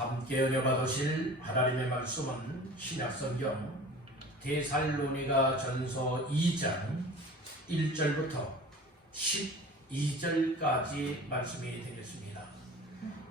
함께 은혜 받으실 하나님의 말씀은 신약성경 데살로니가 전서 2장 1절부터 12절까지 말씀이 되겠습니다.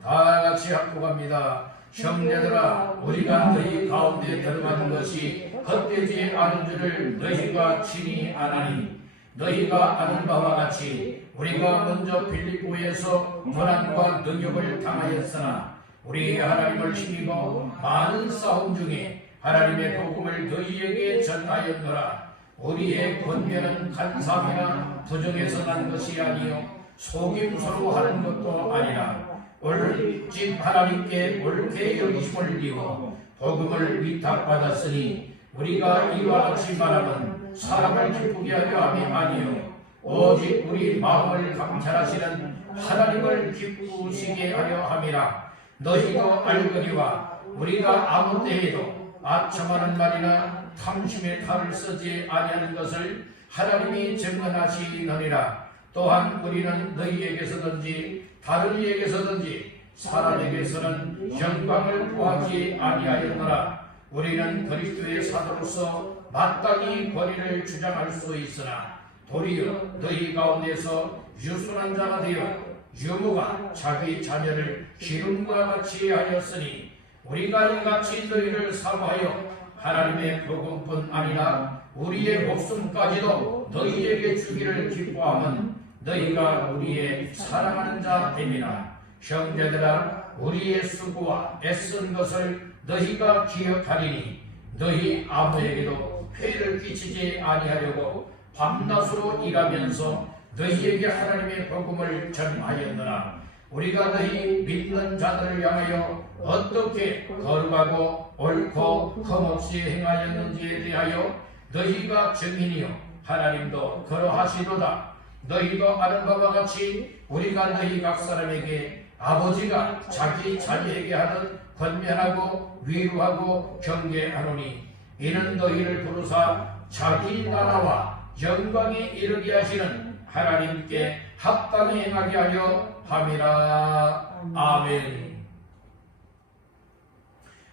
다 같이 합독합니다. 형제들아, 우리가 너희 가운데 들어가는 것이 헛되지 않은 줄을 너희가 친히 아나니, 너희가 아는 바와 같이 우리가 먼저 빌립보에서 고난과 능욕을 당하였으나 우리 하나님을 힘입어 많은 싸움 중에 하나님의 복음을 너희에게 전하였노라. 우리의 권면은 간사함이나 부정에서 난 것이 아니요 속임수로 하는 것도 아니라 오직 하나님께 옳게 여기심을 입어 복음을 위탁받았으니 우리가 이와 같이 말하면 사람을 기쁘게 하려 함이 아니요 오직 우리 마음을 감찰하시는 하나님을 기쁘시게 하려 함이라. 너희도 알거니와 우리가 아무 때에도 아첨하는 말이나 탐심의 탈을 쓰지 아니하는 것을 하나님이 증언하시느니라. 또한 우리는 너희에게서든지 다른 이에게서든지 사람에게서는 영광을 구하지 아니하였노라. 우리는 그리스도의 사도로서 마땅히 권위를 주장할 수 있으나 도리어 너희 가운데서 유순한 자가 되어 유무가 자기 자녀를 기름과 같이 하였으니 우리가 이같이 너희를 사모하여 하나님의 복음뿐 아니라 우리의 목숨까지도 너희에게 주기를 기뻐함은 너희가 우리의 사랑하는 자 됨이라. 형제들아, 우리의 수고와 애쓴 것을 너희가 기억하리니 너희 아무에게도 폐를 끼치지 아니하려고 밤낮으로 일하면서 너희에게 하나님의 복음을 전하였느라. 우리가 너희 믿는 자들을 향하여 어떻게 거룩하고 옳고 흠없이 행하였는지에 대하여 너희가 증인이요 하나님도 그러하시도다. 너희도 아는 바와 같이 우리가 너희 각 사람에게 아버지가 자기 자녀에게 하는 권면하고 위로하고 경계하노니 이는 너희를 부르사 자기 나라와 영광에 이르게 하시는 하나님께 합당히 행하게 하려 함이라. 아멘.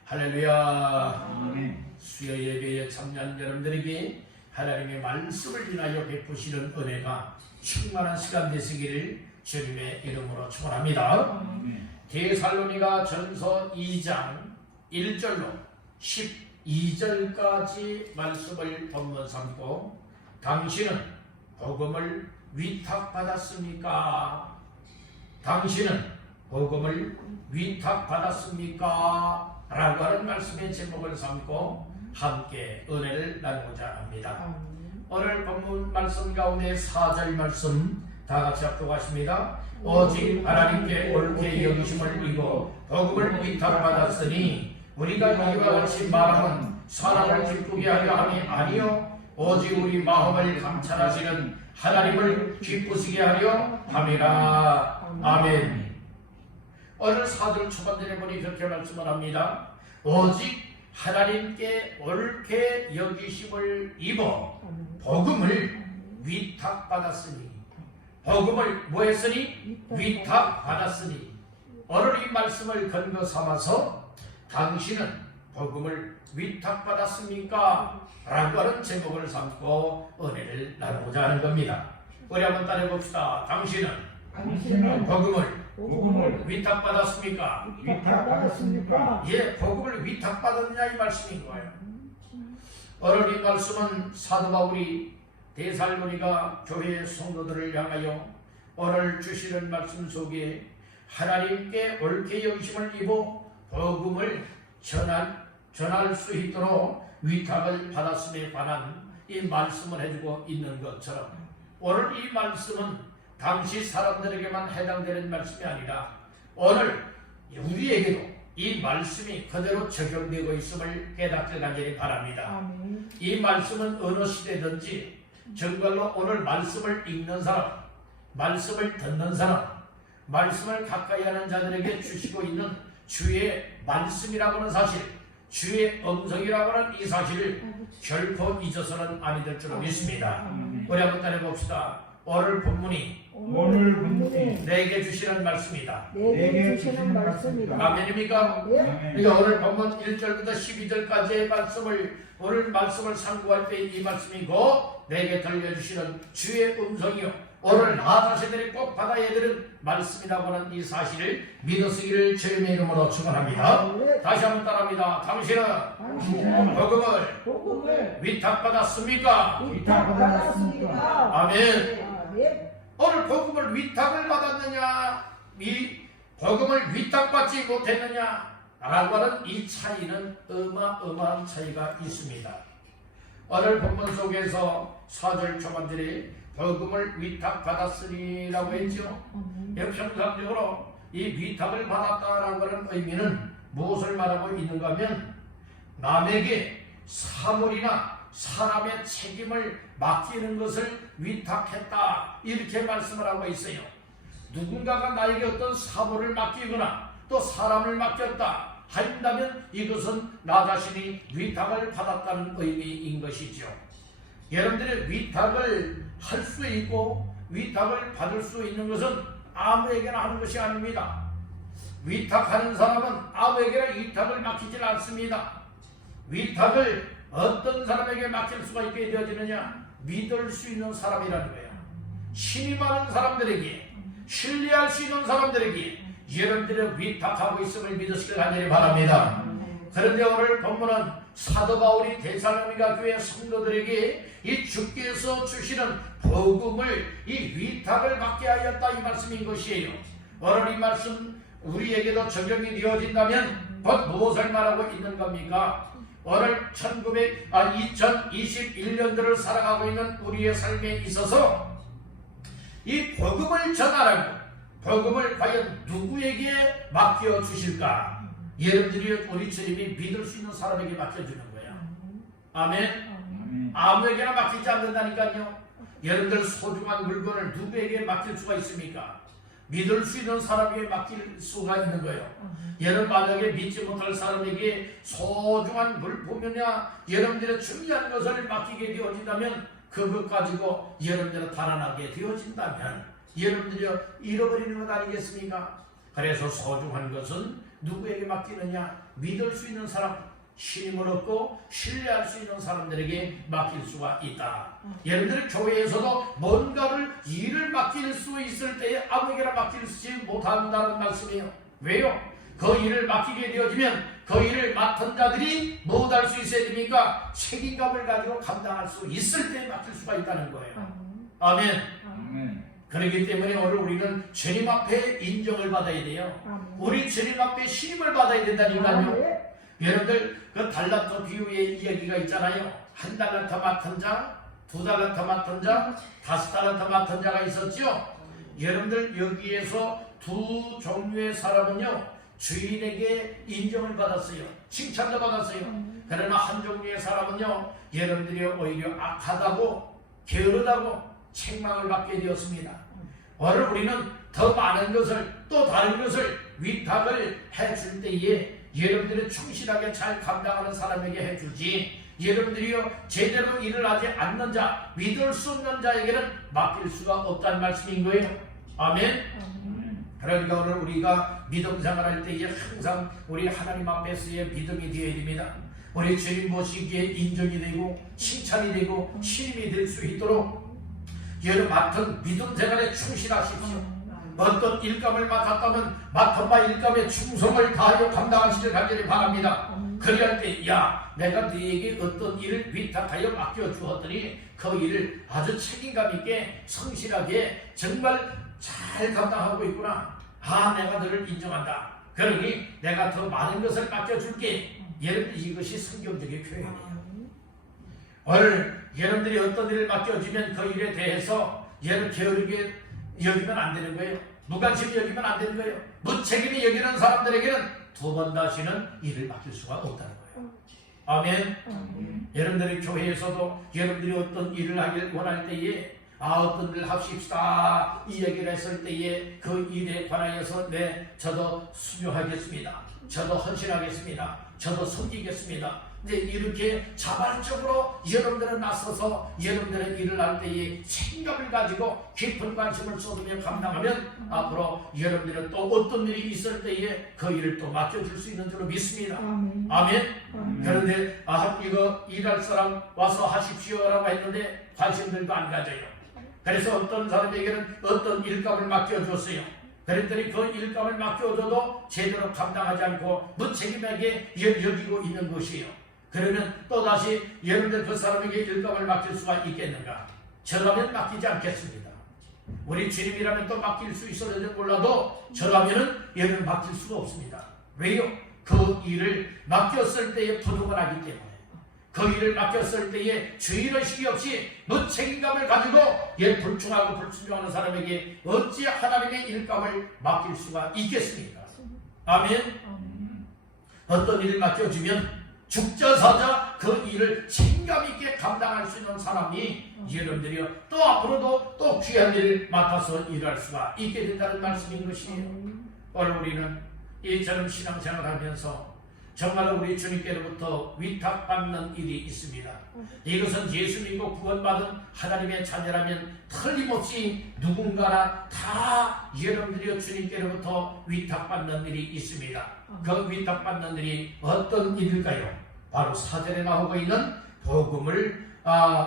할렐루야. 수요 예배에 참여한 여러분들에게 하나님의 말씀을 인하여 베푸시는 은혜가 충만한 시간 되시기를 주님의 이름으로 축원합니다. 데살로니가 전서 2장 1절로 12절까지 말씀을 본문 삼고 당신은 복음을 위탁받았습니까? 당신은 복음을 위탁받았습니까? 라고 하는 말씀의 제목을 삼고 함께 은혜를 나누고자 합니다. 오늘 본문 말씀 가운데 4절 말씀 다 같이 합독하십니다. 오직 하나님께 옳게 여기심을 입어 복음을 위탁받았으니 우리가 이와 같이 말하면 사람을 기쁘게 하려 함이 아니요 오직 우리 마음을 감찰하시는 하나님을 기쁘시게 하려 함이라. 아멘. 오늘 4절 초반절에 보니 그렇게 말씀을 합니다. 오직 하나님께 옳게 여기심을 입어 복음을 위탁받았으니, 복음을 뭐했으니? 위탁받았으니. 오늘 이 말씀을 근거 삼아서 당신은 복음을 위탁받았습니까? 라고 하는 제목을 삼고 은혜를 나누고자 하는 겁니다. 우리 한번 따라해봅시다. 당신은 복음을 위탁받았습니까? 위탁받았습니까? 예, 복음을 위탁받았느냐 이 말씀인 거예요. 오늘 이 말씀은 사도 바울이 데살로니가 교회 성도들을 향하여 오늘 주시는 말씀 속에 하나님께 옳게 여기심을 입어 복음을 전할 수 있도록 위탁을 받았음에 관한 이 말씀을 해주고 있는 것처럼 오늘 이 말씀은 당시 사람들에게만 해당되는 말씀이 아니라 오늘 우리에게도 이 말씀이 그대로 적용되고 있음을 깨닫게 되기를 바랍니다. 이 말씀은 어느 시대든지 정말로 오늘 말씀을 읽는 사람, 말씀을 듣는 사람, 말씀을 가까이 하는 자들에게 주시고 있는 주의 말씀이라고 하는 사실, 주의 음성이라고 하는 이 사실을 결코 잊어서는 아니 될 줄로 믿습니다. 우리 한번 따라해봅시다. 오늘 본문이 오늘 본문이 내게 주시는 말씀이다. 내게 주시는 말씀이다. 아멘입니까? 예. 그러니까 오늘 본문 1절부터 12절까지의 말씀을 오늘 말씀을 상고할 때 이 말씀이 곧 내게 들려주시는 주의 음성이요 오늘 나 자신들이 꼭 받아야 되는 말씀이라고 하는 이 사실을 믿으시기를 주님의 이름으로 축원합니다. 다시 한번 따라합니다. 당신은 복음을 위탁받았습니까? 위탁받았습니까? 아멘. 오늘 복음을 위탁을 받았느냐 이 복음을 위탁받지 못했느냐 라고 하는 이 차이는 어마어마한 차이가 있습니다. 오늘 본문 속에서 4절 초반절에 복음을 위탁받았으리라고 했죠. 평상적으로 이 위탁을 받았다라고 하는 의미는 무엇을 말하고 있는가 하면 남에게 사물이나 사람의 책임을 맡기는 것을 위탁했다 이렇게 말씀을 하고 있어요. 누군가가 나에게 어떤 사물을 맡기거나 또 사람을 맡겼다 한다면 이것은 나 자신이 위탁을 받았다는 의미인 것이죠. 여러분들의 위탁을 할 수 있고 위탁을 받을 수 있는 것은 아무에게나 하는 것이 아닙니다. 위탁하는 사람은 아무에게나 위탁을 맡기질 않습니다. 위탁을 어떤 사람에게 맡길 수가 있게 되어지느냐? 믿을 수 있는 사람이라는 거예요. 신이 많은 사람들에게, 신뢰할 수 있는 사람들에게 여러분들의 위탁하고 있음을 믿으시길 간절히 바랍니다. 그런데 오늘 본문은 사도 바울이 데살로니가 교회 성도들에게 이 주께서 주시는 복음을 이 위탁을 받게 하였다 이 말씀인 것이에요. 오늘 이 말씀 우리에게도 적용이 되어진다면 곧 무엇을 말하고 있는 겁니까? 오늘 2021년도를 살아가고 있는 우리의 삶에 있어서 이 복음을 전하라고 복음을 과연 누구에게 맡겨 주실까? 여러분들이 우리 주님이 믿을 수 있는 사람에게 맡겨주는 거야. 아멘. 아무에게나 맡기지 않는다니까요. 여러분들 소중한 물건을 누구에게 맡길 수가 있습니까? 믿을 수 있는 사람에게 맡길 수가 있는 거예요. 여러분 만약에 믿지 못할 사람에게 소중한 물품이나 여러분들의 중요한 것을 맡기게 되어진다면 그것 가지고 여러분들은 달아나게 되어진다면 여러분들이 잃어버리는 것 아니겠습니까? 그래서 소중한 것은 누구에게 맡기느냐? 믿을 수 있는 사람, 힘을 얻고 신뢰할 수 있는 사람들에게 맡길 수가 있다. 여러분들 교회에서도 뭔가를 일을 맡길 수 있을 때에 아무에게나 맡기지 못한다는 말씀이에요. 왜요? 그 일을 맡기게 되어지면 그 일을 맡은 자들이 무엇할 수 있어야 됩니까? 책임감을 가지고 감당할 수 있을 때 맡길 수가 있다는 거예요. 아멘. 그렇기 때문에 오늘 우리는 주님 앞에 인정을 받아야 돼요. 우리 주님 앞에 신임을 받아야 된다니까요. 여러분들 그 달란트 비유의 이야기가 있잖아요. 한 달란트 맡은 자, 두 달란트 맡은 자, 5달란트 맡은 자가 있었죠. 여러분들 여기에서 두 종류의 사람은요 주인에게 인정을 받았어요. 칭찬도 받았어요. 그러나 한 종류의 사람은요 여러분들이 오히려 악하다고 게으르다고 책망을 받게 되었습니다. 오늘 우리는 더 많은 것을 또 다른 것을 위탁을 해줄 때에 여러분들이 충실하게 잘 감당하는 사람에게 해주지 여러분들이요 제대로 일을 하지 않는 자 믿을 수 없는 자에게는 맡길 수가 없다는 말씀인 거예요. 아멘. 그러니까 오늘 우리가 믿음 생활할 때에 항상 우리 하나님 앞에서의 믿음이 되어야 됩니다. 우리 주님 모시기에 인정이 되고 칭찬이 되고 신임이 될 수 있도록 여러분 맡은 믿음 생활에 충실하십시오. 어떤 일감을 맡았다면 맡은 바 일감에 충성을 다하여 감당하시길 간절히 바랍니다. 그리할 때 야 내가 너에게 어떤 일을 위탁하여 맡겨주었더니 그 일을 아주 책임감 있게 성실하게 정말 잘 감당하고 있구나. 내가 너를 인정한다. 그러니 내가 더 많은 것을 맡겨줄게. 여러분 이것이 성경적인 표현이에요. 오늘 여러분들이 어떤 일을 맡겨주면 그 일에 대해서 얘를 게으르게 여기면 안 되는 거예요. 무관심히 여기면 안 되는 거예요. 무책임히 여기는 사람들에게는 두 번 다시는 일을 맡길 수가 없다는 거예요. 아멘. 여러분들이 교회에서도 여러분들이 어떤 일을 하길 원할 때에 어떤 일 합시다 이 얘기를 했을 때에 그 일에 관하여서 저도 순종하겠습니다. 저도 헌신하겠습니다. 저도 섬기겠습니다. 이제 이렇게 자발적으로 여러분들은 나서서 여러분들의 일을 할 때에 생각을 가지고 깊은 관심을 쏟으며 감당하면 앞으로 여러분들은 또 어떤 일이 있을 때에 그 일을 또 맡겨줄 수 있는 줄로 믿습니다. 아멘. 그런데 이거 일할 사람 와서 하십시오라고 했는데 관심들도 안 가져요. 그래서 어떤 사람에게는 어떤 일감을 맡겨줬어요. 그랬더니 그 일감을 맡겨줘도 제대로 감당하지 않고 무책임하게 여기고 있는 것이에요. 그러면 또다시 여러분들 그 사람에게 일감을 맡길 수가 있겠는가? 저라면 맡기지 않겠습니다. 우리 주님이라면 또 맡길 수 있었는지 몰라도 저라면은 여러분 맡길 수가 없습니다. 왜요? 그 일을 맡겼을 때에 부족을 하기 때문에, 그 일을 맡겼을 때에 주의의식이 없이 무책임감을 가지고 불충하고 불순종하는 사람에게 어찌 하나님의 일감을 맡길 수가 있겠습니까? 아멘. 어떤 일을 맡겨주면 죽자사자 그 일을 책임감 있게 감당할 수 있는 사람이 여러분들이요 또 앞으로도 또 귀한 일을 맡아서 일할 수가 있게 된다는 말씀인 것이에요. 오늘 우리는 이처럼 신앙생활을 하면서 정말 우리 주님께로부터 위탁받는 일이 있습니다. 이것은 예수 믿고 구원받은 하나님의 자녀라면 틀림없이 누군가나 다 여러분들이 주님께로부터 위탁받는 일이 있습니다. 그 위탁받는 일이 어떤 일일까요? 바로 사절에 나오고 있는 복음을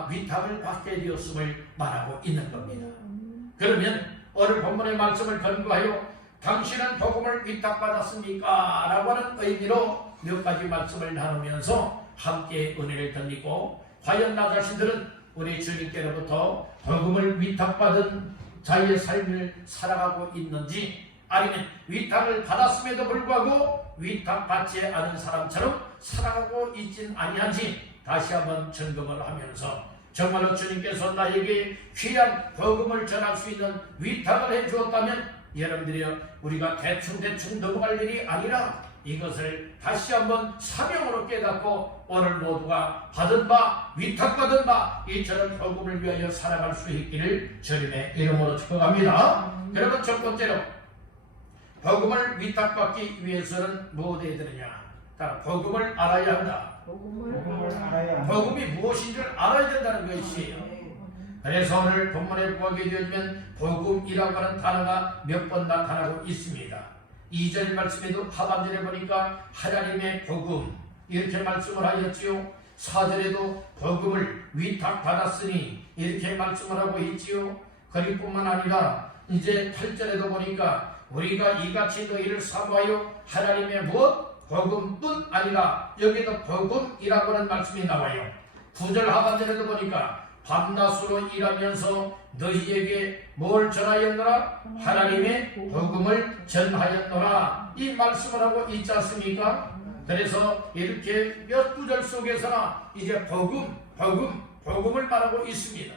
위탁을 받게 되었음을 말하고 있는 겁니다. 그러면 오늘 본문의 말씀을 근거하여 당신은 복음을 위탁받았습니까? 라고 하는 의미로 몇 가지 말씀을 나누면서 함께 은혜를 드리고, 과연 나 자신들은 우리 주님께로부터 복음을 위탁받은 자의 삶을 살아가고 있는지, 아니면 위탁을 받았음에도 불구하고 위탁받지 않은 사람처럼 살아가고 있진 아니한지 다시 한번 점검을 하면서, 정말로 주님께서 나에게 귀한 복음을 전할 수 있는 위탁을 해주었다면 여러분들이요 우리가 대충 넘어갈 일이 아니라 이것을 다시 한번 사명으로 깨닫고 오늘 모두가 받은 바 위탁받은 바 이처럼 복음을 위하여 살아갈 수 있기를 주님의 이름으로 축복합니다. 여러분, 첫 번째로 복음을 위탁받기 위해서는 무엇 해야 되느냐? 복음을 알아야 한다. 복음이 무엇인 줄 알아야 된다는 것이에요. 그래서 오늘 본문에 보게 되면 복음이라고 하는 단어가 몇 번 나타나고 있습니다. 2절 말씀에도 하반절에 보니까 하나님의 복음 이렇게 말씀을 하였지요. 4절에도 복음을 위탁받았으니 이렇게 말씀을 하고 있지요. 그뿐만 아니라 이제 8절에도 보니까 우리가 이같이 너희를 사모하여 하나님의 무엇? 복음뿐 아니라 여기도 복음이라고 하는 말씀이 나와요. 9절 하반절에도 보니까 밤낮으로 일하면서 너희에게 뭘 전하였노라? 하나님의 복음을 전하였노라. 이 말씀을 하고 있지 않습니까? 그래서 이렇게 몇 구절 속에서나 이제 복음을 말하고 있습니다.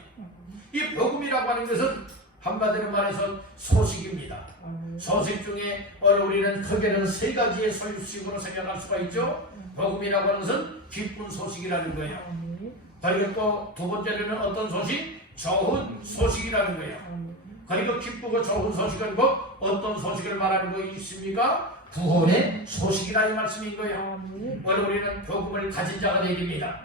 이 복음이라고 하는 것은 한마디로 말해서 소식입니다. 소식 중에 우리는 크게는 세 가지의 소식으로 생각할 수가 있죠. 복음이라고 하는 것은 기쁜 소식이라는 거예요. 그리고 또 두 번째로는 어떤 소식? 좋은 소식이라는 거예요. 그리고 기쁘고 좋은 소식은 뭐 어떤 소식을 말하는 거 있습니까? 구원의 소식이라 이 말씀인 거예요. 오늘 우리는 복음을 가진 자가 되어야 됩니다.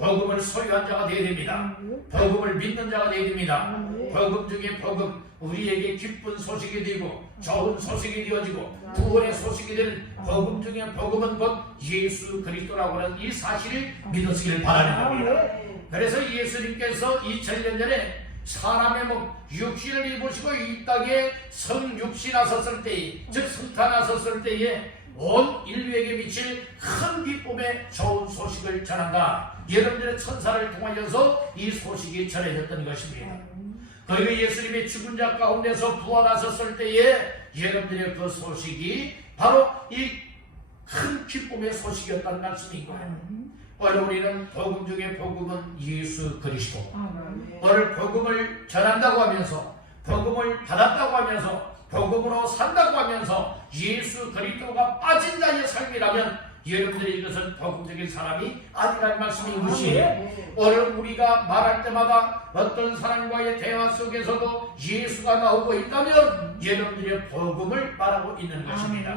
복음을 소유한 자가 되어야 됩니다. 복음을 믿는 자가 되어야 됩니다. 복음 중에 복음, 우리에게 기쁜 소식이 되고 좋은 소식이 되어지고 구원의 소식이 되는 복음 중에 복음은 곧 예수 그리스도라고 하는 이 사실을 믿으시길 바라는 겁니다. 그래서 예수님께서 2000년 전에 사람의 몸 육신을 입으시고 이 땅에 성육신하셨을 때에, 즉 성탄하셨을 때에 온 인류에게 미칠 큰 기쁨의 좋은 소식을 전한다. 여러분들의 천사를 통하여서 이 소식이 전해졌던 것입니다. 그리고 예수님이 죽은 자 가운데서 부활하셨을 때에 여러분들의 그 소식이 바로 이 큰 기쁨의 소식이었다는 말씀인 거예요. 오늘 우리는 복음 중에 복음은 예수 그리스도. 오늘 복음을 전한다고 하면서, 복음을 받았다고 하면서, 복음으로 산다고 하면서 예수 그리스도가 빠진 자의 삶이라면 여러분들이 이것은 복음적인 사람이 아니라는 말씀인 것이에요. 오늘 우리가 말할 때마다 어떤 사람과의 대화 속에서도 예수가 나오고 있다면 여러분들이 복음을 말하고 있는 것입니다.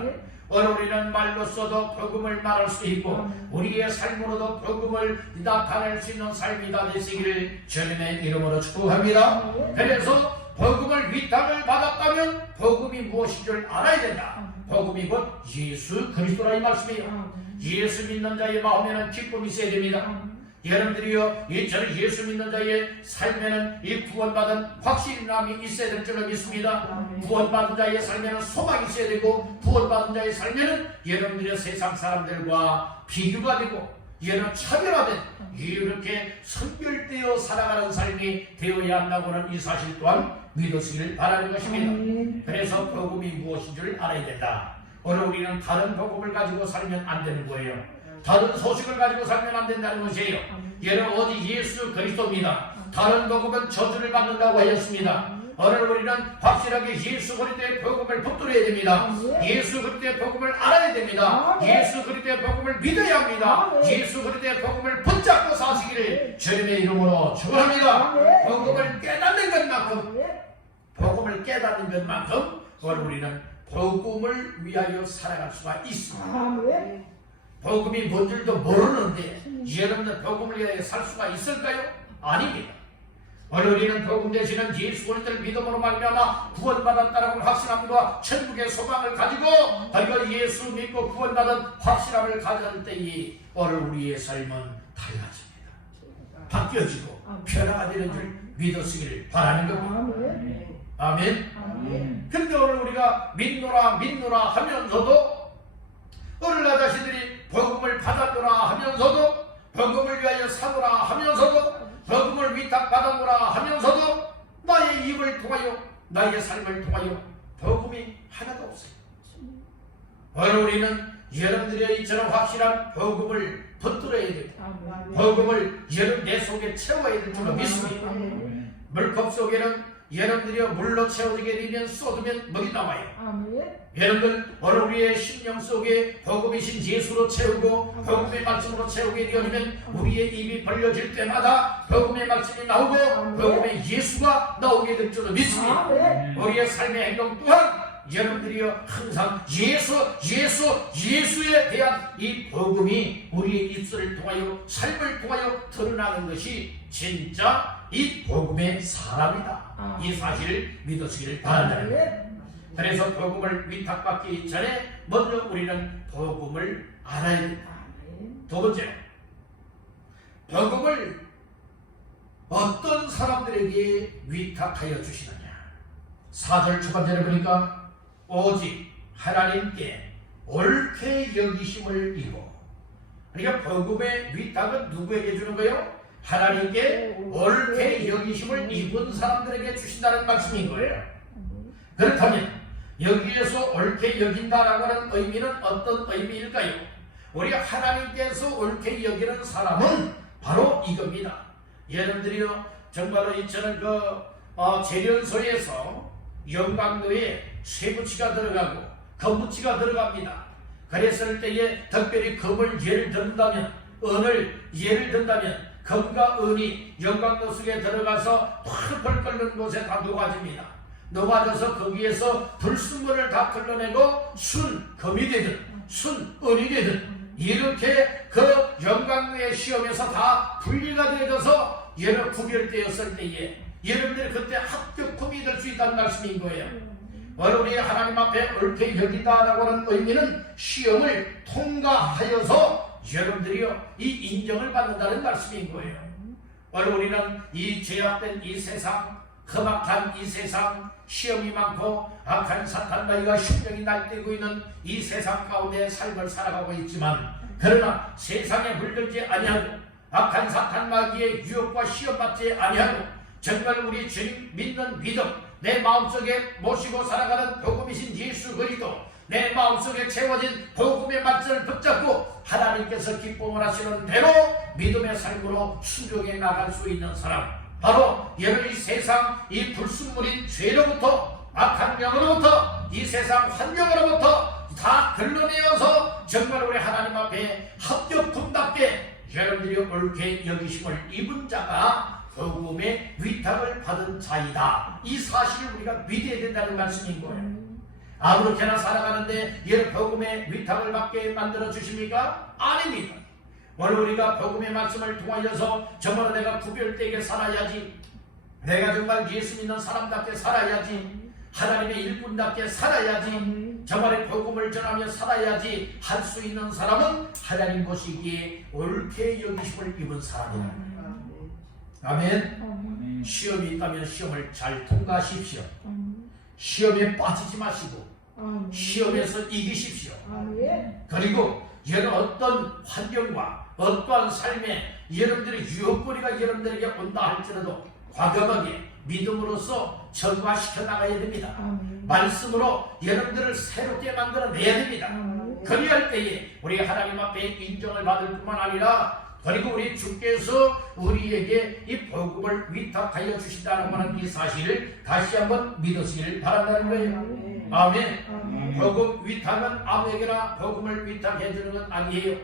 오늘 우리는 말로써도 복음을 말할 수 있고 우리의 삶으로도 복음을 나타낼 수 있는 삶이 다 되시기를 주님의 이름으로 축복합니다. 그래서 복음을 위탁을 받았다면 복음이 무엇인 줄 알아야 된다. 복음이 곧 예수 그리스도라 이 말씀이에요. 예수 믿는 자의 마음에는 기쁨이 있어야 됩니다. 여러분들이요, 저는 예수 믿는 자의 삶에는 이 구원받은 확신감이 있어야 될 줄을 믿습니다. 구원받은 자의 삶에는 소망이 있어야 되고, 구원받은 자의 삶에는 여러분들의 세상 사람들과 비교가 되고, 여러분 차별화된 이렇게 선별되어 살아가는 삶이 되어야 한다고는 이 사실 또한 믿으시길 바라는 것입니다. 그래서 복음이 무엇인 줄 알아야 된다. 오늘 우리는 다른 복음을 가지고 살면 안 되는 거예요. 다른 소식을 가지고 살면 안 된다는 것이에요. 여러분 오직 예수 그리스도입니다. 다른 복음은 저주를 받는다고 하였습니다. 오늘 우리는 확실하게 예수 그리스도의 복음을 붙들어야 됩니다. 예수 그리스도의 복음을 알아야 됩니다. 예수 그리스도의 복음을 믿어야 합니다. 예수 그리스도의 복음을 붙잡고 사시기를 주님의 이름으로 축원합니다. 복음을 깨닫는 것만큼 오늘 우리는 복음을 위하여 살아갈 수가 있습니다. 복음이 뭔 줄도 모르는데 여러분들 복음을 위하여 살 수가 있을까요? 아닙니다. 오늘 우리는 복음 되시는 예수 그리스도를 믿음으로 말미암아 구원받았다라고 확신함과 천국의 소망을 가지고 그리고 예수 믿고 구원받은 확신함을 가질 때에 오늘 우리의 삶은 달라집니다. 바뀌어지고 변화가 되는 줄 믿으시기를 바라는 겁니다. 아멘. 그런데 오늘 우리가 믿노라 하면서도 오늘 나 자신들이 복음을 받았노라 하면서도 복음을 위하여 사노라 하면서도 복음을 위탁받았노라 하면서도 나의 입을 통하여 나의 삶을 통하여 복음이 하나도 없어요. 오늘 우리는 여러분들의 이처럼 확실한 복음을 붙들어야 됩니다. 복음을 여러분 내 속에 채워야 될 줄로 믿습니다. 물컵 속에는 여러분들이 물로 채워지게 되면 쏟으면 먹이 나와요. 여러분들 오늘 우리의 심령 속에 복음이신 예수로 채우고 복음의 말씀으로 채우게 되면 우리의 입이 벌려질 때마다 복음의 말씀이 나오고 복음의 예수가 나오게 될 줄로 믿습니다. 우리의 삶의 행동 또한 여러분들이요 항상 예수에 대한 이 복음이 우리의 입술을 통하여 삶을 통하여 드러나는 것이 진짜 이 복음의 사람이다. 이 사실을 믿으시기를 바란다. 그래서 복음을 위탁받기 전에 먼저 우리는 복음을 알아야 된다. 두 번째, 복음을 어떤 사람들에게 위탁하여 주시느냐. 4절 초반절에 보니까 오직 하나님께 옳게 여기심을 이고, 그러니까 복음의 위탁은 누구에게 주는 거예요? 하나님께 옳게 여기심을 입은 사람들에게 주신다는 말씀인 거예요. 그렇다면 여기에서 옳게 여긴다라고 하는 의미는 어떤 의미일까요? 우리 하나님께서 옳게 여기는 사람은 바로 이겁니다. 여러분들이요 정말로 이처럼 재련소에서 영광로에 쇠붙이가 들어가고 금붙이가 들어갑니다. 그랬을 때에 특별히 금을 예를 든다면, 은을 예를 든다면 금과 은이 영광로 속에 들어가서 펄펄 끓는 곳에 다 녹아집니다. 녹아져서 거기에서 불순물을 다 걸러내고 순금이 되든 순은이 되든 이렇게 그 영광로의 시험에서 다 분리가 되어져서 여러 구별되었을 때에 여러분들이 그때 합격품이 될 수 있다는 말씀인 거예요. 오늘 우리 하나님 앞에 옳게 여기다라고 하는 의미는 시험을 통과하여서 여러분들이요 이 인정을 받는다는 말씀인 거예요. 오늘 우리는 이 죄악된 이 세상, 험악한 이 세상, 시험이 많고 악한 사탄마귀가 흉령이 날뛰고 있는 이 세상 가운데 삶을 살아가고 있지만, 그러나 세상에 물들지 아니하고 악한 사탄마귀의 유혹과 시험받지 아니하고 정말 우리 주님 믿는 믿음, 내 마음속에 모시고 살아가는 복음이신 예수 그리스도, 내 마음속에 채워진 복음의 말씀을 붙잡고 하나님께서 기쁨을 하시는 대로 믿음의 삶으로 순종해 나갈 수 있는 사람, 바로 여러 이 세상 이 불순물인 죄로부터, 악한 영으로부터, 이 세상 환경으로부터 다 걸러내어서 정말 우리 하나님 앞에 합격품답게 여러분들이 옳게 여기심을 입은 자가 복음의 위탁을 받은 자이다. 이 사실을 우리가 믿어야 된다는 말씀인 거예요. 아무렇게나 살아가는데 여러분 복음의 위탁을 받게 만들어 주십니까? 아닙니다. 오늘 우리가 복음의 말씀을 통하여서 정말 내가 구별되게 살아야지, 내가 정말 예수 믿는 사람답게 살아야지, 하나님의 일꾼답게 살아야지, 정말 복음을 전하며 살아야지 할 수 있는 사람은 하나님 보시기에 옳게 여기심을 입은 사람이다. 아멘. 시험이 있다면 시험을 잘 통과하십시오. 시험에 빠지지 마시고 시험에서 이기십시오. 그리고 여러 어떤 환경과 어떠한 삶에 여러분들의 유혹거리가 여러분들에게 온다 할지라도 과감하게 믿음으로써 전가시켜 나가야 됩니다. 말씀으로 여러분들을 새롭게 만들어내야 됩니다. 그리할 때에 우리 하나님 앞에 인정을 받을 뿐만 아니라 그리고 우리 주께서 우리에게 이 복음을 위탁하여 주신다는 하는 이 사실을 다시 한번 믿으시길 바란다는 거예요. 아멘. 복음 위탁은 아무에게나 복음을 위탁해 주는 건 아니에요.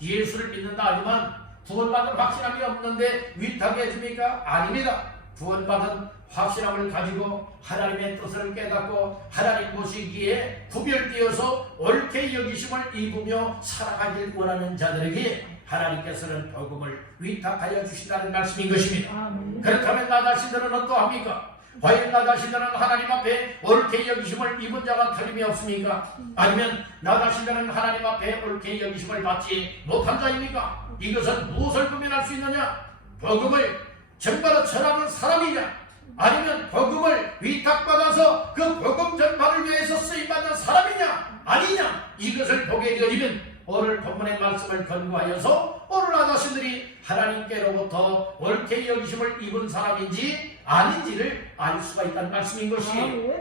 예수를 믿는다 하지만 구원받은 확신함이 없는데 위탁해 줍니까? 아닙니다. 구원받은 확신함을 가지고 하나님의 뜻을 깨닫고 하나님 보시기에 구별되어서 옳게 여기심을 입으며 살아가길 원하는 자들에게 하나님께서는 복음을 위탁하여 주신다는 말씀인 것입니다. 그렇다면 나 자신들은 어떠합니까? 과연 나 자신들은 하나님 앞에 옳게 여기심을 입은 자가 틀림이 없습니까? 아니면 나 자신들은 하나님 앞에 옳게 여기심을 받지 못한 자입니까? 이것은 무엇을 구별할 수 있느냐? 복음을 정말로 전하는 사람이냐? 아니면 복음을 위탁받아서 그 복음 전파를 위해서 쓰임받는 사람이냐? 아니냐? 이것을 보게 되어지면 오늘 본문의 말씀을 근거하여서 오늘 나 자신들이 하나님께로부터 옳게 여기심을 입은 사람인지 아닌지를 알 수가 있다는 말씀인 것이에요.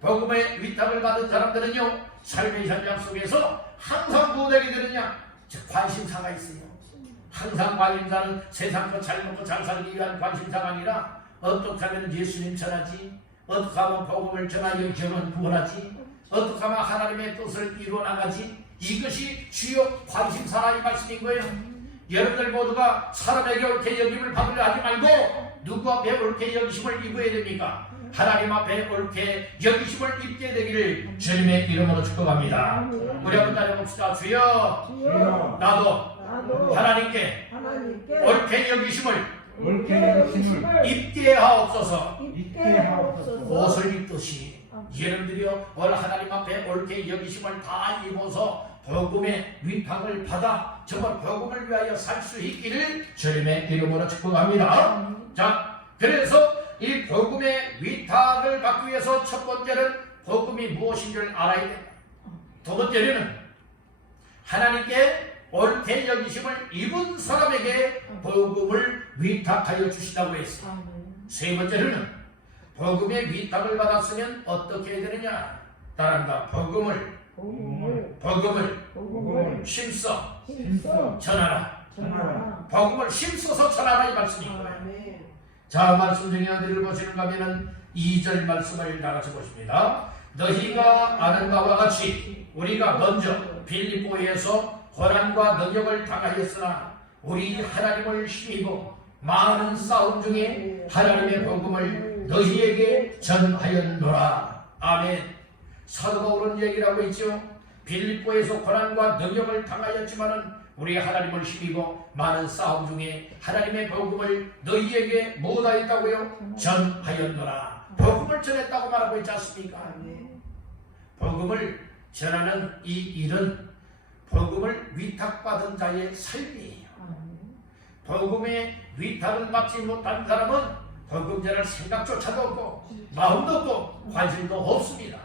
복음의 위탁을 받은 사람들은요, 삶의 현장 속에서 항상 무엇하게 되느냐? 관심사가 있어요. 항상 관심사는 세상 거 잘 먹고 잘 살기 위한 관심사가 아니라 어떻게 하면 예수님 전하지? 어떻게 하면 복음을 전하여 영혼 구원하지? 어떻게 하면 하나님의 뜻을 이루어나가지? 이것이 주요 관심사라 이 말씀인 거예요. 여러분들 모두가 사람에게 옳게 여김을 받으려 하지 말고 누구 앞에 옳게 여기심을 입어야 됩니까? 하나님 앞에 옳게 여기심을 입게 되기를 주님의 이름으로 축복합니다. 우리 한번 따라봅시다. 주여, 나도 하나님께 옳게 여기심을 입게 하옵소서. 옷을 입듯이 여러분들이요 오늘 하나님 앞에 옳게 여기심을 다 입어서 복음의 위탁을 받아 정말 복음을 위하여 살 수 있기를 주님의 이름으로 축복합니다. 자, 그래서 이 복음의 위탁을 받기 위해서 첫 번째는 복음이 무엇인지를 알아야 된다. 두 번째는 하나님께 옳게 여기심을 입은 사람에게 복음을 위탁하여 주시다고 했어요. 세 번째는 복음의 위탁을 받았으면 어떻게 해야 되느냐? 따라합니다. 복음을 심써 전하라. 복음을 심써서 전하라 이 말씀입니다. 자, 말씀 중에 어디를 보시는가 하면은 2절 말씀을 나가서 보십니다. 너희가 아는 바와 같이 우리가 먼저 빌립보에서 고난과 능력을 당하였으나 우리 하나님을 힘입어 많은 싸움 중에 하나님의 복음을 너희에게 전하였노라. 아멘. 사도 바울은 얘기를 하고 있죠. 빌립보에서 고난과 능력을 당하였지만은 우리 하나님을 힘입어 많은 싸움 중에 하나님의 복음을 너희에게 못하였다고요? 전하였노라. 복음을 전했다고 말하고 있지 않습니까? 복음을 전하는 이 일은 복음을 위탁받은 자의 삶이에요. 복음의 위탁을 받지 못한 사람은 복음 전할 생각조차도 없고 마음도 없고 관심도 없습니다.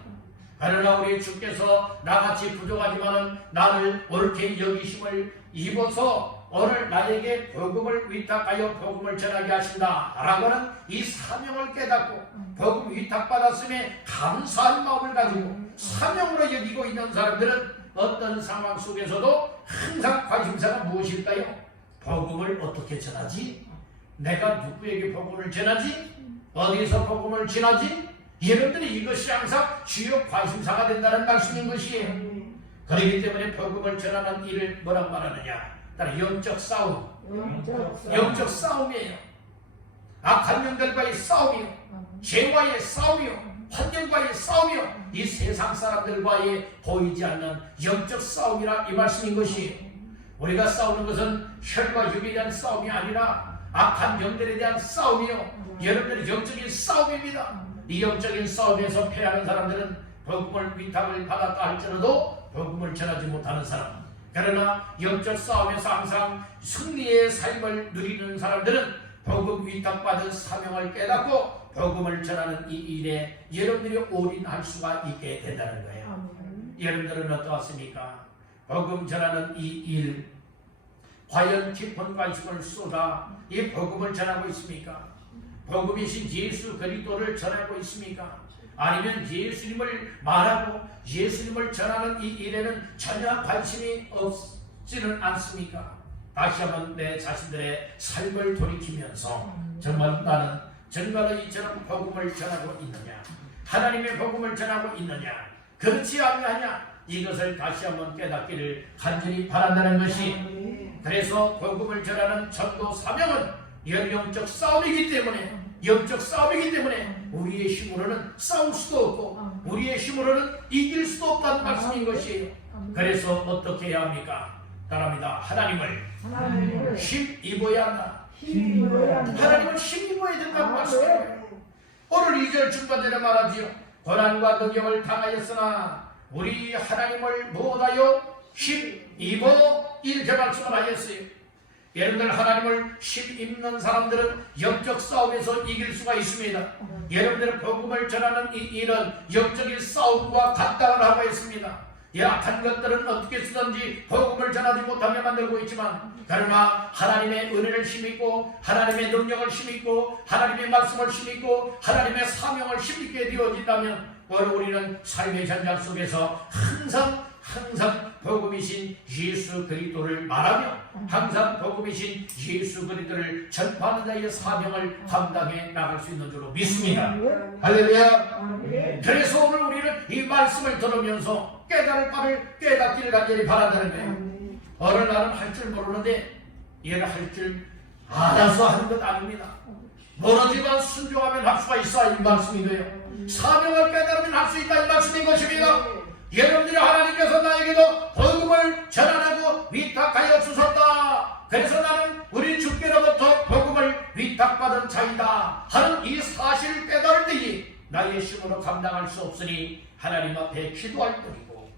그러나 우리 주께서 나같이 부족하지만은 나를 옳게 여기심을 입어서 오늘 나에게 복음을 위탁하여 복음을 전하게 하신다 라고 하는 이 사명을 깨닫고 복음 위탁받았음에 감사한 마음을 가지고 사명으로 여기고 있는 사람들은 어떤 상황 속에서도 항상 관심사가 무엇일까요? 복음을 어떻게 전하지? 내가 누구에게 복음을 전하지? 어디서 복음을 전하지? 여러분들이 이것이 항상 주요 관심사가 된다는 말씀인 것이에요. 그렇기 때문에 복음을 전하는 일을 뭐라고 말하느냐? 따라 영적 싸움, 영적 싸움이에요. 악한 영들과의 싸움이요, 죄와의 싸움이요, 환경과의 싸움이요, 이 세상 사람들과의 보이지 않는 영적 싸움이라 이 말씀인 것이, 우리가 싸우는 것은 혈과 육에 대한 싸움이 아니라 악한 영들에 대한 싸움이요, 여러분들의 영적인 싸움입니다. 이 영적인 싸움에서 패하는 사람들은 복음을 위탁을 받았다 할지라도 복음을 전하지 못하는 사람, 그러나 영적 싸움에서 항상 승리의 삶을 누리는 사람들은 복음 위탁받은 사명을 깨닫고 복음을 전하는 이 일에 여러분들이 올인할 수가 있게 된다는 거예요. 여러분들은 어떠하십니까? 복음 전하는 이 일, 과연 깊은 관심을 쏟아 이 복음을 전하고 있습니까? 복음이신 예수 그리스도를 전하고 있습니까? 아니면 예수님을 말하고 예수님을 전하는 이 일에는 전혀 관심이 없지는 않습니까? 다시 한번 내 자신들의 삶을 돌이키면서 정말 나는 정말로 이처럼 복음을 전하고 있느냐, 하나님의 복음을 전하고 있느냐, 그렇지 아니하냐, 이것을 다시 한번 깨닫기를 간절히 바란다는 것이, 그래서 복음을 전하는 전도 사명은 영적 싸움이기 때문에, 영적 싸움이기 때문에 우리의 힘으로는 싸울 수도 없고 우리의 힘으로는 이길 수도 없다는 말씀인 것이에요. 그래서 어떻게 해야 합니까? 따라합니다. 하나님을 힘입어야 한다. 하나님을 힘입어야 된다고 말씀해요. 오늘 2절 중반절에 말하지요. 고난과 능력을 당하였으나 우리 하나님을 무엇하여 힘입어, 이렇게 말씀을 하였어요. 여러분들, 하나님을 힘입는 사람들은 영적 싸움에서 이길 수가 있습니다. 여러분들 복음을 전하는 이 일은 영적인 싸움과 같다고 하고 있습니다. 약한 것들은 어떻게 쓰든지 복음을 전하지 못하게 만들고 있지만, 그러나 하나님의 은혜를 힘입고 하나님의 능력을 힘입고 하나님의 말씀을 힘입고 하나님의 사명을 힘입게 되어진다면 우리는 삶의 현장 속에서 항상 복음이신 예수 그리스도를 말하며 항상 복음이신 예수 그리스도를 전파하는 자의 사명을 감당해 나갈 수 있는 줄로 믿습니다. 할렐루야. 그래서 오늘 우리는 이 말씀을 들으면서 깨달을 바를 깨닫기를 간절히 바란다는 거예요. 어느 날은 할 줄 모르는데 얘는 할 줄 알아서 하는 것 아닙니다. 모르지만 순종하면 할 수가 있어, 이 말씀이 돼요. 사명을 깨달으면 할 수 있다, 이 말씀인 것입니다. 여러분들이 하나님께서 나에게도 복음을 전하라고 위탁하여 주셨다. 그래서 나는 우리 주께로부터 복음을 위탁받은 자이다 하는 이 사실을 깨달을 때에 나의 힘으로 감당할 수 없으니 하나님 앞에 기도할 뿐이고,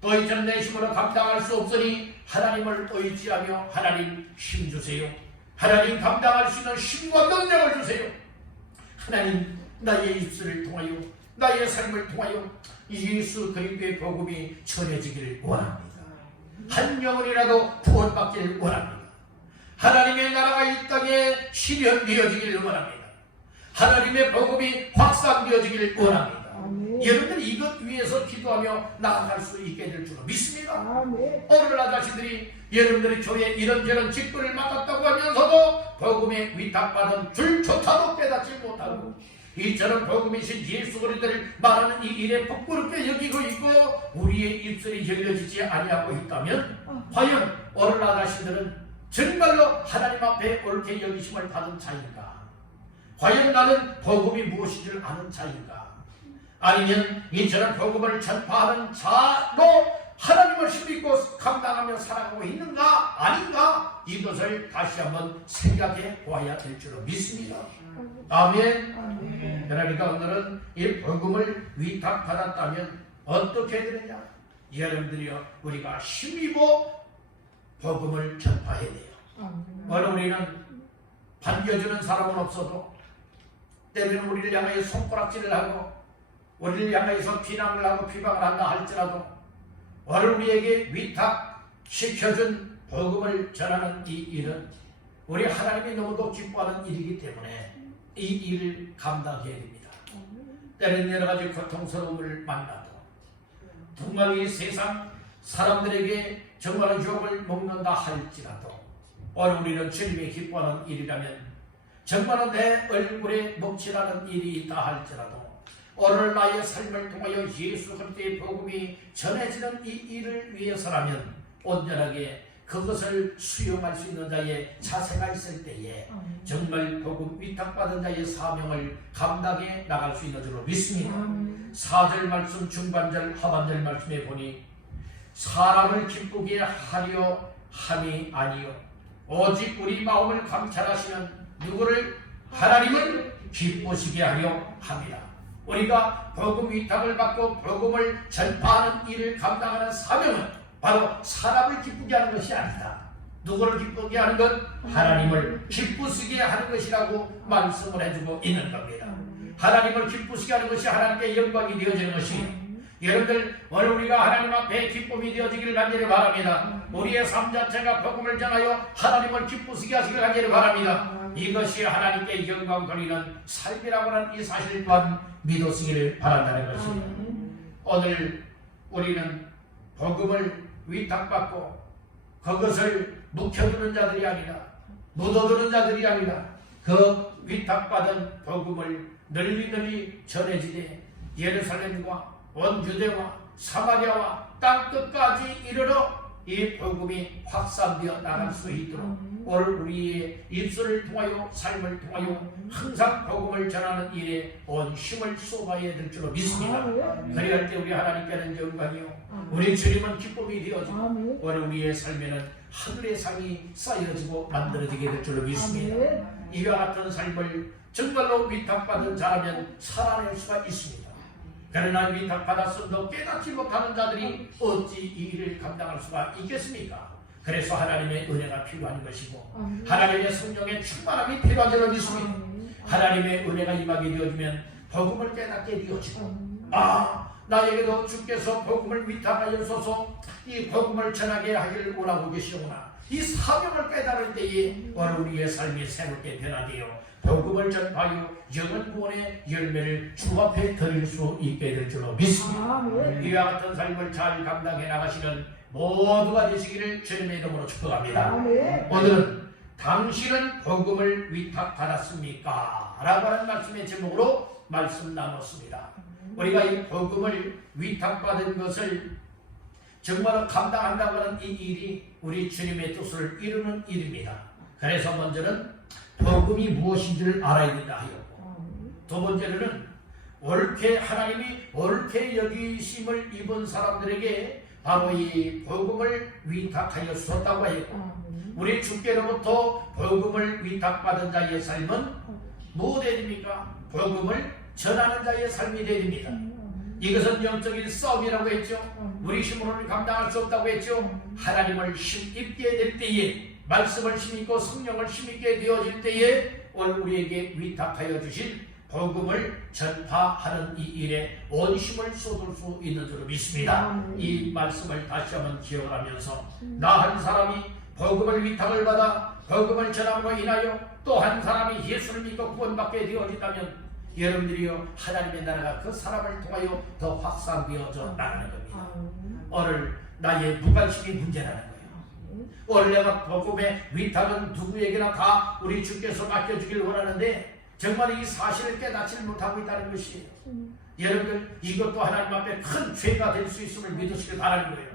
또 이제는 내 힘으로 감당할 수 없으니 하나님을 의지하며 하나님 힘 주세요. 하나님 감당할 수 있는 힘과 능력을 주세요. 하나님, 나의 입술을 통하여 나의 삶을 통하여 예수 그리스도의 복음이 전해지기를 원합니다. 한 영혼이라도 구원받기를 원합니다. 하나님의 나라가 이 땅에 실현되어지기를 원합니다. 하나님의 복음이 확산되어지기를 원합니다. 여러분들 이것 위해서 기도하며 나아갈 수 있게 될 줄로 믿습니다. 오늘 나 자신들이 여러분들이 교회 이런저런 직분을 맡았다고 하면서도 복음에 위탁받은 줄조차도 깨닫지 못하고 이처럼 복음이신 예수 그리스도를 말하는 이 일에 부끄럽게 여기고 있고 우리의 입술이 열려지지 아니하고 있다면 과연 오늘 나 자신들은 정말로 하나님 앞에 옳게 여기심을 받은 자인가? 과연 나는 복음이 무엇인지를 아는 자인가? 아니면 이처럼 복음을 전파하는 자로 하나님을 힘입고 감당하며 살아가고 있는가 아닌가, 이것을 다시 한번 생각해 보아야 될 줄로 믿습니다. 아멘. 그러니까 오늘은 이 복음을 위탁받았다면 어떻게 되느냐? 여러분들이요, 우리가 힘입어 복음을 전파해야 돼요. 오늘 우리는 반겨주는 사람은 없어도 때로는 우리를 향하여 손가락질을 하고 우리를 향해서 비난을 하고 비방을 한다 할지라도 오늘 우리에게 위탁시켜준 복음을 전하는 이 일은 우리 하나님이 너무도 기뻐하는 일이기 때문에 이 일을 감당해야 됩니다. 때는 여러 가지 고통스러움을 만나도 정말 이 세상 사람들에게 정말 유혹을 먹는다 할지라도 오늘 우리는 주님이 기뻐하는 일이라면 정말 내 얼굴에 먹칠하는 일이 있다 할지라도 오늘 나의 삶을 통하여 예수 그리스도의 복음이 전해지는 이 일을 위해서라면 온전하게 그것을 수용할 수 있는 자의 자세가 있을 때에 정말 복음 위탁받은 자의 사명을 감당해 나갈 수 있는 줄로 믿습니다. 4절 말씀 중반절 하반절 말씀에 보니 사람을 기쁘게 하려 함이 아니요 오직 우리 마음을 감찰하시는 누구를 하나님을 기쁘시게 하려 합니다. 우리가 복음 위탁을 받고 복음을 전파하는 일을 감당하는 사명은 바로 사람을 기쁘게 하는 것이 아니다. 누구를 기쁘게 하는 것? 하나님을 기쁘시게 하는 것이라고 말씀을 해주고 있는 겁니다. 하나님을 기쁘시게 하는 것이 하나님께 영광이 되어지는 것이 여러분들 오늘 우리가 하나님 앞에 기쁨이 되어지기를 간절히 바랍니다. 우리의 삶 자체가 복음을 전하여 하나님을 기쁘시게 하시기를 간절히 바랍니다. 이것이 하나님께 영광 돌리는 삶이라고 하는 이 사실 또한 믿으시기를 바란다는 것입니다. 오늘 우리는 복음을 위탁받고 그것을 묵혀두는 자들이 아니라 묻어두는 자들이 아니라 그 위탁받은 복음을 널리 전해지되 예루살렘과 온 유대와 사마리아와 땅끝까지 이르러 이 복음이 확산되어 나갈 수 있도록 오늘 우리의 입술을 통하여 삶을 통하여 항상 복음을 전하는 일에 온 힘을 쏟아야 될 줄로 믿습니다. 그리할 때 우리 하나님께는 영광이요 우리 주님은 기쁨이 되어지고 오늘 우리의 삶에는 하늘의 상이 쌓여지고 만들어지게 될 줄로 믿습니다. 이와 같은 삶을 정말로 위탁받은 자라면 살아낼 수가 있습니다. 그러나 위탁받았음도 깨닫지 못하는 자들이 어찌 이 일을 감당할 수가 있겠습니까? 그래서 하나님의 은혜가 필요한 것이고 하나님의 성령의 충만함이 필요한 줄로 믿습니다. 하나님의 은혜가 임하게 되어지면 복음을 깨닫게 되어지고 나에게도 주께서 복음을 위탁하여서서 이 복음을 전하게 하기를 원하고 계시오나 이 사명을 깨달을 때에 오늘 우리의 삶이 새롭게 변화되어 복음을 전파하여 영원 구원의 열매를 주 앞에 드릴 수 있게 될 줄로 믿습니다. 이와 같은 삶을 잘 감당해 나가시는 모두가 되시기를 주님의 이름으로 축복합니다. 오늘은 당신은 복음을 위탁받았습니까? 라고 하는 말씀의 제목으로 말씀 나눴습니다. 우리가 이 복음을 위탁받은 것을 정말로 감당한다고 하는 이 일이 우리 주님의 뜻을 이루는 일입니다. 그래서 먼저는 복음이 무엇인지를 알아야 된다 하였고, 두 번째로는 하나님이 옳게 여기심을 입은 사람들에게 바로 이 복음을 위탁하여 주었다고 하였고, 우리 주께로부터 복음을 위탁받은 자의 삶은 무엇이 됩니까? 복음을 전하는 자의 삶이 됩니다. 이것은 영적인 싸움이라고 했죠. 우리 힘으로는 감당할 수 없다고 했죠. 하나님을 힘입게 될 때에, 말씀을 힘입고 성령을 힘입게 되어질 때에 오늘 우리에게 위탁하여 주신 복음을 전파하는 이 일에 온 힘을 쏟을 수 있는 줄로 믿습니다. 이 말씀을 다시 한번 기억하면서 나 한 사람이 복음을 위탁을 받아 복음을 전함으로 인하여 또 한 사람이 예수를 믿고 구원받게 되어진다면 여러분들이요 하나님의 나라가 그 사람을 통하여 더 확산되어져 나가는 겁니다. 오늘 나의 무관심이 문제라는 거예요. 오늘 내가 복음의 위탁은 누구에게나 다 우리 주께서 맡겨주길 원하는데 정말 이 사실을 깨닫지 못하고 있다는 것이에요. 여러분들 이것도 하나님 앞에 큰 죄가 될 수 있음을 믿으시길 바라는 거예요.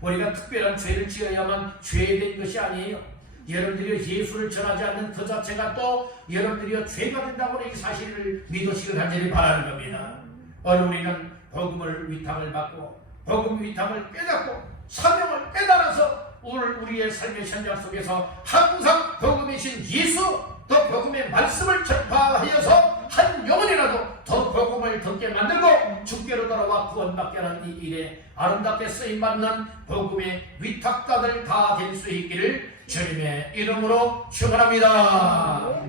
우리가 특별한 죄를 지어야만 죄된 것이 아니에요. 여러분들이 예수를 전하지 않는 그 자체가 또 여러분들이 죄가 된다고 이 사실을 믿으시길 간절히 바라는 겁니다. 오늘 우리는 복음을 위탁을 받고 복음 위탁을 깨닫고 사명을 깨달아서 오늘 우리의 삶의 현장 속에서 항상 복음이신 예수 또 복음의 말씀을 전파하여서 한 영혼이라도 더 복음을 듣게 만들고 주께로 돌아와 구원받게 하는 이 일에 아름답게 쓰임받는 복음의 위탁자들 다 될 수 있기를 주님의 이름으로 축원합니다.